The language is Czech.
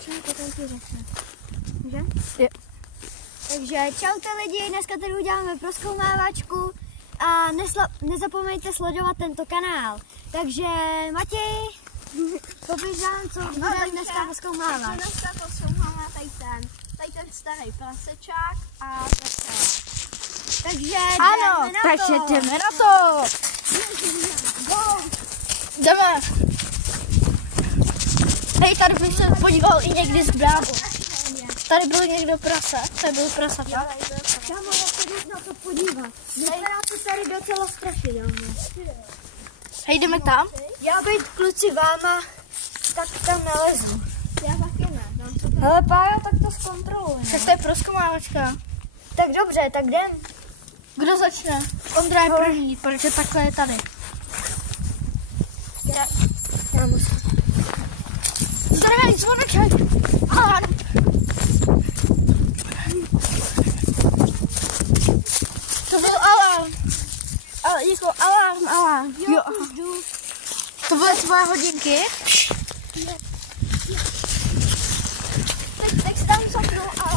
začne, potom ti řekne. Může? Je. Takže čaute lidi, dneska tady uděláme prozkoumávačku a nezapomeňte sledovat tento kanál. Takže Matěj, popiš vám, co budeme dneska prozkoumávat. Dneska prozkoumáme tady ten starý prasečák a zase. Takže Ano, jdeme na takže to. jdeme na to. Jdeme. Hej, tady bych se podíval i někdy z brávu. Tady byl někdo prase, tady byl prasata. Kámo, já se jdu na to podívat. Vypadá to tady docela strašidelně. Hej, jdeme tam. Já být kluci váma, tak tam nalezu. Já taky ne. Hele Pájo, tak to zkontrolujeme. Tak to je prozkoumávačka. Tak dobře, tak jdem. Kdo začne? Ondra je první, protože takhle je tady. Já musím. Zdravý zvoneček. Ano. To byl alarm. Ale jako alarm. Jo. To byly tvoje hodinky? Tak se tam zapnu a